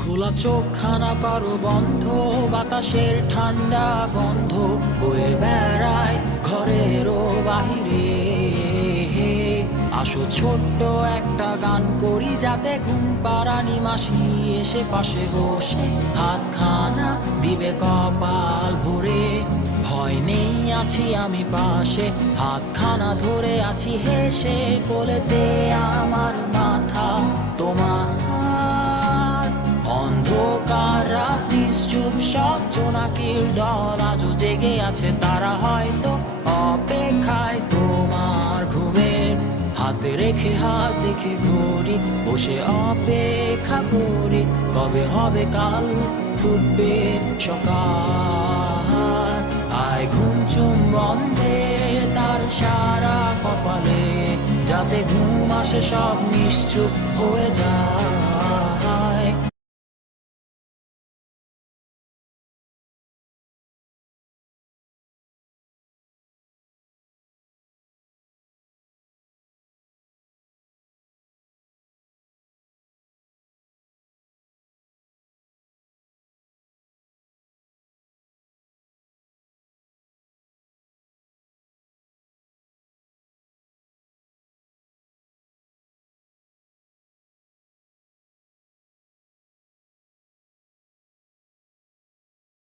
খোলা চোখখানা করো বন্ধ, বাতাসের ঠান্ডা গন্ধ বয়ে বেড়ায় ঘরেরও বাহিরে। আসো ছোট্ট একটা গান করি, যাতে ঘুম পাড়ানি মাসি এসে পাশে বসে হাতখানা দিবে কপাল ভরে। ভয় নেই, আছি আমি পাশে, হাতখানা ধরে আছি হেসে, কোলেতে আমার মাথা তোমার। অন্ধকার রাত নিশ্চুপ, সব জোনাকির দল আজও জেগে আছে, তারা হয়তো অপেক্ষায় তোমার ঘুমের। হাতে রেখে হাত দেখে ঘড়ি, বসে অপেক্ষা করি, কবে হবে কাল, ফুটবে সকাল। আয় ঘুম চুম বন্ধে তার সারা কপালে, যাতে ঘুম আসে সব নিশ্চুপ হয়ে যায়।